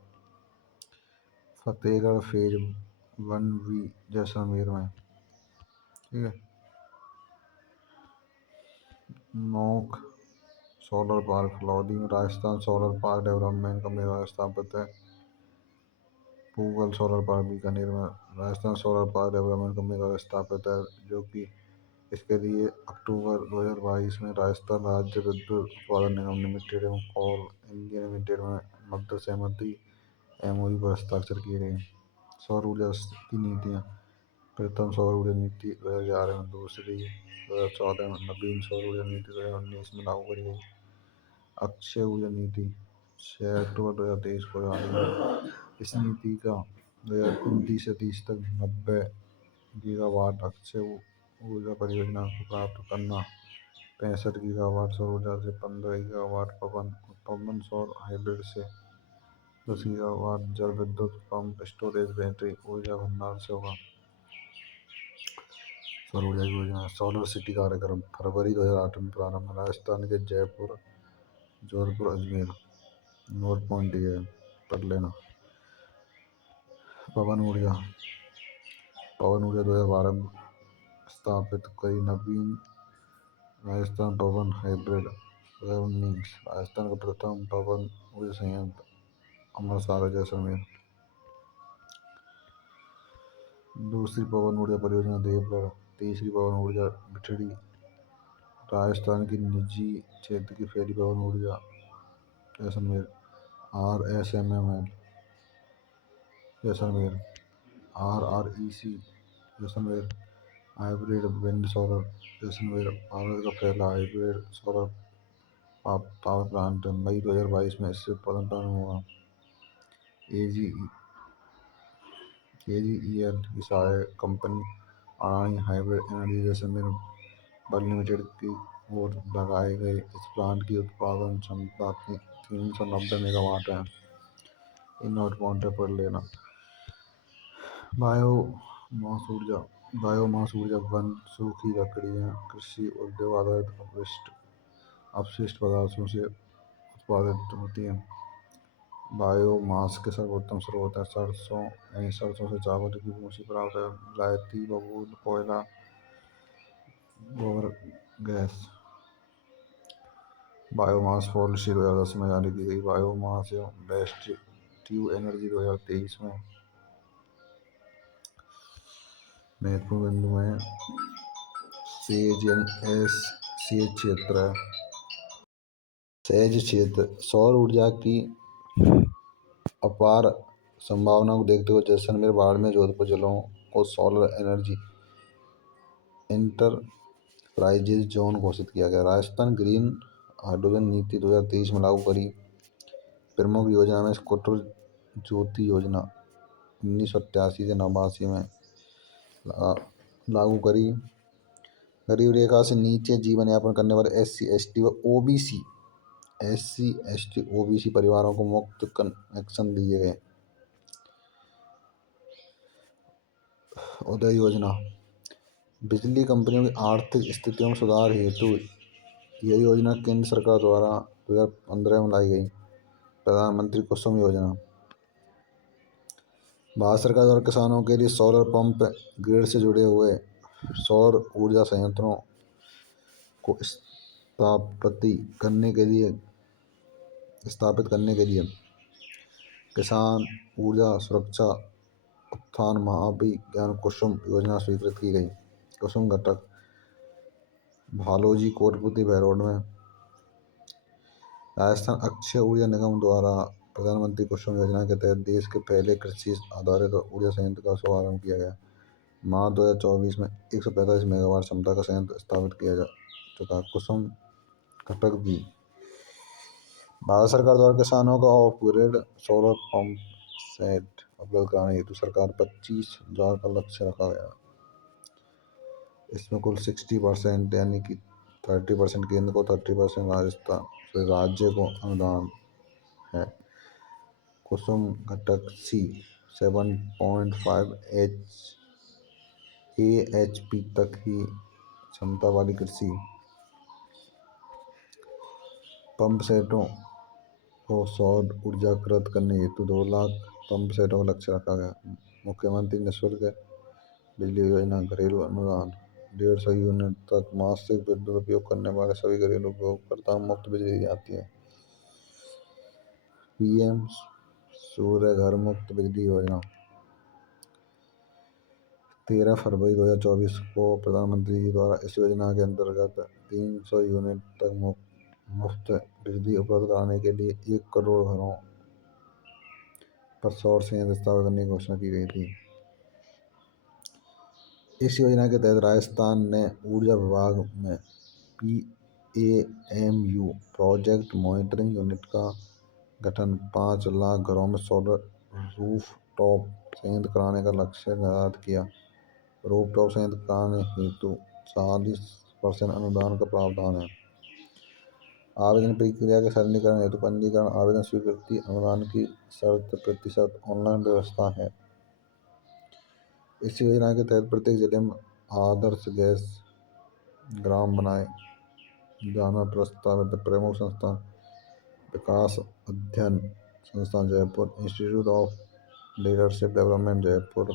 Fatehgarh phase 1V Jaisalmer में। ठीक है। नोक सोलर पार्क फलौदी में Rajasthan solar park development company द्वारा स्थापित है। पूगल सोलर पार्क बीकानेर में Rajasthan solar park development company द्वारा स्थापित है जो कि इसके लिए अक्टूबर 2022 में राजस्थान राज्य विद्युत उत्पादन निगम लिमिटेड एवं कोल इंडिया लिमिटेड में मध्य सहमति MOU पर हस्ताक्षर किए गए। सौर ऊर्जा की नीतियाँ प्रथम सौर ऊर्जा नीति 2011 में। दूसरी 2014 में। नवीन सौर ऊर्जा नीति 2019 में लागू करी गई। अक्षय ऊर्जा नीति 6 अक्टूबर 2023 को जारी हुई। इस नीति का 2029 से 30 तक 90 गीगावाट अक्षय ऊर्जा परियोजना को प्राप्त करना। 65 गीगावाट सौर ऊर्जा से 15 गीगावाट पवन सौर हाइब्रिड से 10 गीगावाट जल विद्युत पंप स्टोरेज बैटरी ऊर्जा भंडार से होगा। सौर ऊर्जा की योजना। सोलर सिटी कार्यक्रम फरवरी 2008 में प्रारंभ। राजस्थान के जयपुर, जोधपुर, अजमेर। नोट पॉइंट ये पढ़ लेना। पवन ऊर्जा 2012 में स्थापित कई नवीन। राजस्थान पवन हाइब्रिड 2019। राजस्थान का प्रथम पवन ऊर्जा संयंत्र अमरसागर, जैसलमेर। दूसरी पवन ऊर्जा परियोजना देवगढ़। तीसरी पवन ऊर्जा बिठड़ी, राजस्थान की निजी क्षेत्र की पहली पवन ऊर्जा, Jaisalmer. RSMML Jaisalmer. RREC Jaisalmer. Hybrid wind solar Jaisalmer, Bharat का पहला हाइब्रिड सोलर पावर प्लांट मई 2022 में इससे उत्पादन प्रारंभ हुआ। AGEL की सहायक company Adani hybrid energy Jaisalmer बल लिमिटेड की ओर लगाए गए इस प्लांट की उत्पादन क्षमता 390 मेगावाट है। इन नोट पॉइंट पढ़ लेना। बायोमास ऊर्जा वन, सूखी लकड़ियाँ, कृषि उद्योग आधारित अपशिष्ट पदार्थों से उत्पादित होती है। बायोमास के सर्वोत्तम स्रोत है सरसों से चावल की भूसी प्राप्त है। विलायती बबूल, कोयला, गोबर गैस। बायोमास पॉलिसी 2010 में जारी की गई। बायोमास एवं वेस्ट टू एनर्जी 2023 में। महत्वपूर्ण बिंदु है सेज क्षेत्र। सौर ऊर्जा की अपार संभावनाओं को देखते हुए जैसलमेर, बाड़मेर, जोधपुर जिलों को सोलर एनर्जी एंटरप्राइजेज जोन घोषित किया गया। राजस्थान ग्रीन हाइड्रोजन नीति 2023 में लागू करी। प्रमुख योजना में कुटुर ज्योति योजना 1988 से 89 में लागू करी। गरीब रेखा से नीचे जीवन यापन करने वाले SC, ST, OBC परिवारों को मुफ्त कनेक्शन दिए गए। उदय योजना बिजली कंपनियों की आर्थिक स्थितियों में सुधार हेतु यह योजना केंद्र सरकार द्वारा 2015 में लाई गई। प्रधानमंत्री कुसुम योजना भारत सरकार द्वारा किसानों के लिए सोलर पंप, ग्रिड से जुड़े हुए सौर ऊर्जा संयंत्रों को स्थापित करने के लिए किसान ऊर्जा सुरक्षा उत्थान महाअभियान कुसुम योजना स्वीकृत की गई। कुसुम घटक भालोजी, कोटपुतली, बहरोड में। राजस्थान अक्षय ऊर्जा निगम द्वारा प्रधानमंत्री कुसुम योजना के तहत देश के पहले कृषि आधारित ऊर्जा संयंत्र का शुभारंभ किया गया। मार्च 2024 में 145 मेगावाट क्षमता का संयंत्र स्थापित किया जा चुका। कुसुम घटक भी भारत सरकार द्वारा किसानों को of grid solar pump set उपलब्ध कराने हेतु सरकार 25,000 का लक्ष्य रखा गया। इसमें कुल 60% यानी कि 30% केंद्र को, 30% राजस्थान राज्य को अनुदान है। कुसुम घटक C 7.5 AHP तक की क्षमता वाली कृषि पंप सेटों को सौर ऊर्जाकृत करने हेतु 2 लाख पंप सेटों का लक्ष्य रखा गया। मुख्यमंत्री निःशुल्क बिजली योजना घरेलू अनुदान 150 यूनिट तक मासिक विद्युत उपयोग करने वाले सभी घरेलू उपभोक्ताओं को मुफ्त बिजली दी जाती है। PM सूर्य घर मुफ्त बिजली योजना 13 फरवरी 2024 को प्रधानमंत्री जी द्वारा इस योजना के अंतर्गत 300 यूनिट तक मुफ्त बिजली उपलब्ध कराने के लिए 1 करोड़ घरों पर सौर संयंत्र स्थापित करने की घोषणा की गई थी। इस योजना के तहत राजस्थान ने ऊर्जा विभाग में PAMU प्रोजेक्ट मॉनिटरिंग यूनिट का गठन 5 लाख घरों में सोलर रूफटॉप संयंत्र कराने का लक्ष्य निर्धारित किया। रूफटॉप संयंत्र कराने हेतु 40% अनुदान का प्रावधान है। आवेदन प्रक्रिया के सरलीकरण हेतु पंजीकरण, आवेदन स्वीकृति, अनुदान की शर्त प्रतिशत ऑनलाइन व्यवस्था है। इस योजना के तहत प्रत्येक जिले में आदर्श गैस ग्राम बनाए जाना प्रस्तावित। प्रमुख संस्थान विकास अध्ययन संस्थान Jaipur, institute of leadership development Jaipur,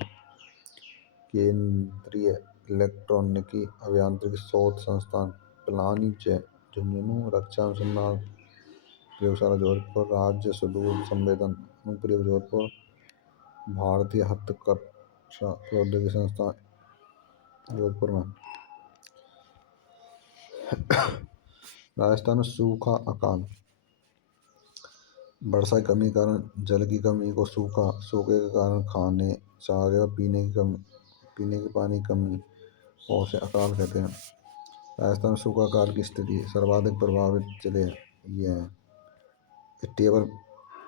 केंद्रीय इलेक्ट्रॉनिकी अभियांत्रिकी शोध संस्थान पिलानी झुंझुनू, रक्षा अनुसंधान प्रयोगशाला जोधपुर, राज्य सुदूर संवेदन अनुप्रयोग जोधपुर, भारतीय हस्तकरघा प्रौद्योगिकी संस्थान जोधपुर में। राजस्थान में सूखा अकाल, वर्षा की कमी के कारण जल की कमी को सूखे के कारण खाने, चारे और पीने के पानी की कमी और उसे अकाल कहते हैं। राजस्थान में सूखा अकाल की स्थिति सर्वाधिक प्रभावित जिले ये हैं। टेबल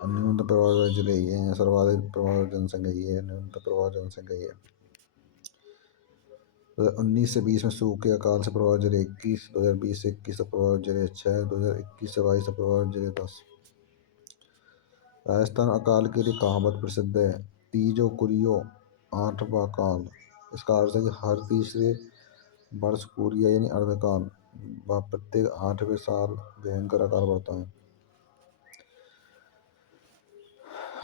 न्यूनतम प्रभावित जिले ये हैं, सर्वाधिक प्रभावित जनसंख्या ये है, न्यूनतम प्रभावित जनसंख्या ये है। 2019 से 20 में सूखे अकाल से प्रभावित जिले 21, 2020 से 21 से प्रभावित जिले 6, 2021 से 22 से प्रभावित जिले 10। राजस्थान अकाल के लिए कहावत प्रसिद्ध है, तीजो कुरियो आठवां काल। इसका अर्थ है कि हर तीसरे वर्ष कुरिया यानी अर्धकाल व प्रत्येक 8वें साल भयंकर अकाल बढ़ता है।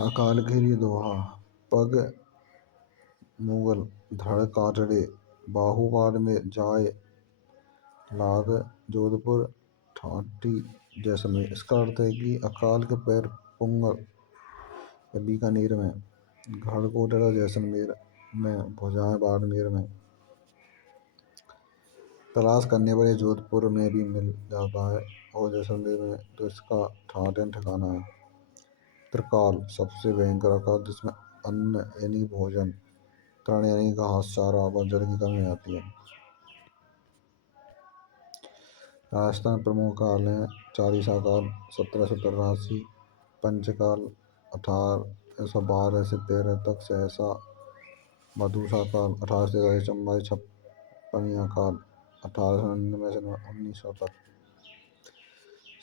अकाल के लिए दोहा, पग मुगल धड़ काटड़े, बाहुपाद में जाए लाग, जोधपुर ठाठी जैसलमेर। इसका अर्थ है कि अकाल के पैर पुंगल या बीकानेर में, गढ़कोटड़ा जैसलमेर में, भुजाएं बाड़मेर में। तलाश करने पर यह जोधपुर में भी मिल जाता है और जैसलमेर में तो इसका ठाठन ठिकाना है। त्रिकाल सबसे भयंकर अकाल जिसमें अन्न यानी भोजन, तृण यानी घास चारा व जल की कमी आती है। राजस्थान प्रमुख काल है चालीसा काल 1783, पंचकाल 1812 से 13 तक, सहसा मधुसा काल 1813 से चंबाई, छप्पनिया काल 1899 से 1900 तक।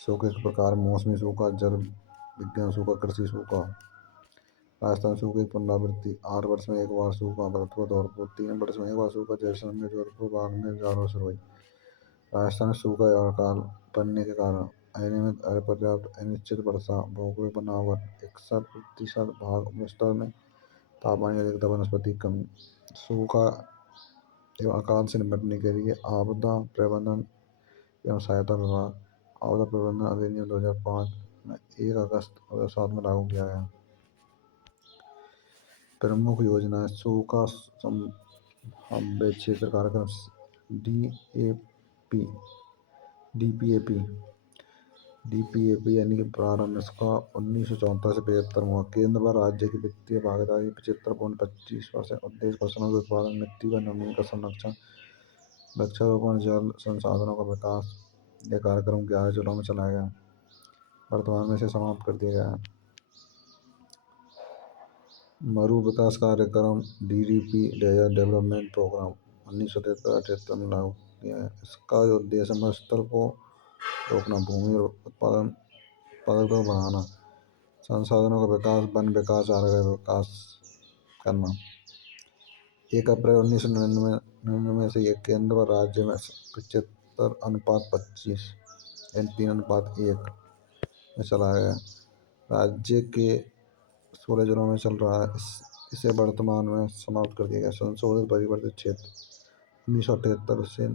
सूखे के प्रकार मौसमी सूखा, जल विज्ञान सूखा, कृषि सूखा। राजस्थान सूखे की पुनरावृत्ति 8 वर्ष में एक बार सूखा, भरतपुर धौलपुर 3 वर्ष में एक बार सूखा, जैसलमेर जोधपुर बाड़मेर जालौर सुरवई। राजस्थान में सूखा और अकाल पड़ने के कारण अनियमित, अपर्याप्त, अनिश्चित वर्षा, भौगोलिक बनावट, 61% भाग विस्तार में तापमान अधिक, वनस्पति कमी। सूखा एवं अकाल से निपटने के लिए आपदा प्रबंधन एवं सहायता विभाग आपदा प्रबंधन अधिनियम 2005 में 1 अगस्त 2007 में लागू किया गया। प्रमुख योजनाएं सूखा संभाव्य क्षेत्र कार्यक्रम डीपीएपी यानी कि प्रारंभ इसका 1974 से 75 हुआ। केंद्र व राज्य की वित्तीय भागीदारी 75.25%। उद्देश्य फसलों के उत्पादन, मिट्टी व नमी का संरक्षण, वृक्षारोपण, जल संसाधनों का विकास। यह कार्यक्रम 11 जिलों में चलाया गया, वर्तमान में इसे समाप्त कर दिया गया है। मरु विकास कार्यक्रम DDP डेवलपमेंट प्रोग्राम 1973-78 में लागू किया है। इसका उद्देश्य मरुस्थल को रोकना, भूमि उत्पादन को बढ़ाना, संसाधनों का विकास, वन विकास, चारागाह विकास करना। 1 अप्रैल 1999 से यह केंद्र व राज्य में 75:25 यानी 3:1 में चलाया गया। राज्य के 16 जिलों में चल रहा है। इसे वर्तमान में समाप्त कर दिया गया। संशोधित परिवर्तित क्षेत्र 1978 से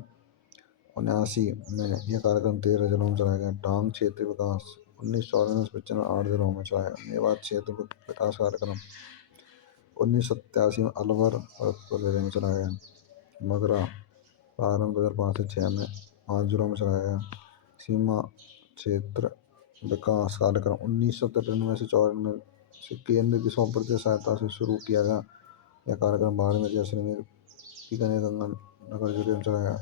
79 में यह कार्यक्रम 13 जिलों में चलाया गया। डांग क्षेत्र विकास 1994 से 8 जिलों में चलाया गया। मेवात क्षेत्र विकास कार्यक्रम 1987 में अलवर भरतपुर जिले में चलाया गया। मगरा प्रारंभ 2005 से 6 में 5 जिलों में चलाया गया। सीमा क्षेत्र विकास कार्यक्रम 1993 से 94 से केंद्र की 100% सहायता से शुरू किया गया। यह कार्यक्रम बाड़मेर, जैसलमेर, बीकानेर, गंगानगर जिले में चलाया गया।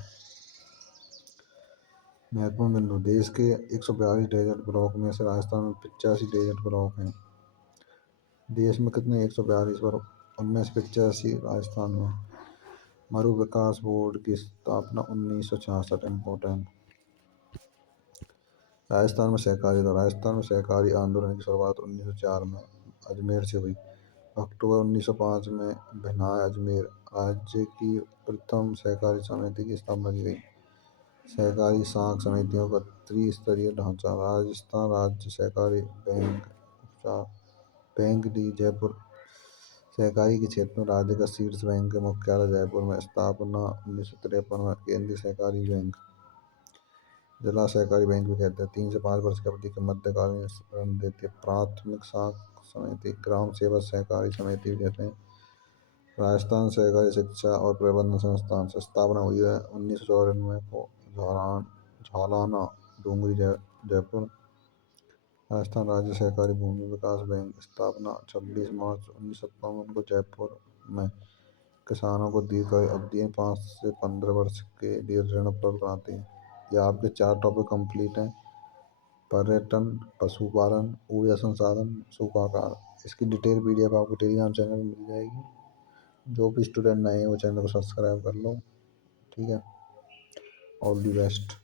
महत्वपूर्ण बिंदु, देश के 142 डेजर्ट ब्लॉक में से राजस्थान में 85 डेजर्ट ब्लॉक हैं। देश में कितने 142 पर उनमें से 85 राजस्थान में। मरु विकास बोर्ड की स्थापना 1966। इम्पोर्टेंट राजस्थान में सहकारी दौर। राजस्थान में सहकारी आंदोलन की शुरुआत 1904 में अजमेर से हुई। अक्टूबर 1905 में भिनाय अजमेर राज्य की प्रथम सहकारी समिति की स्थापना की गई। सहकारी साख समितियों का त्रिस्तरीय ढांचा। राजस्थान राज्य सहकारी बैंक उपचार बैंक डी जयपुर सहकारी के क्षेत्र में राज्य का शीर्ष बैंक के मुख्यालय जयपुर में। स्थापना 1953 में। केंद्रीय सहकारी बैंक जिला सहकारी बैंक भी कहते हैं। 3 से 5 वर्ष की अवधि के मध्यकालीन ऋण देती है। प्राथमिक साख समिति ग्राम सेवा सहकारी समिति भी कहते हैं। राजस्थान सहकारी शिक्षा और प्रबंधन संस्थान से स्थापना हुई है 1994 को। झालाना डूंगरी जयपुर। राजस्थान राज्य सहकारी भूमि विकास बैंक स्थापना 26 मार्च 1957 को जयपुर में। किसानों को दीर्घकालिक अवधि 5 से 15 वर्ष के लिए ऋण उपलब्ध कराती है। ये आपके 4 टॉपिक कंप्लीट हैं। पर्यटन, पशुपालन, ऊर्जा संसाधन, सुखाकार। इसकी डिटेल पीडीएफ आपको टेलीग्राम चैनल में मिल जाएगी। जो भी स्टूडेंट नए हैं वो चैनल को सब्सक्राइब कर लो। ठीक है, ऑल दी बेस्ट।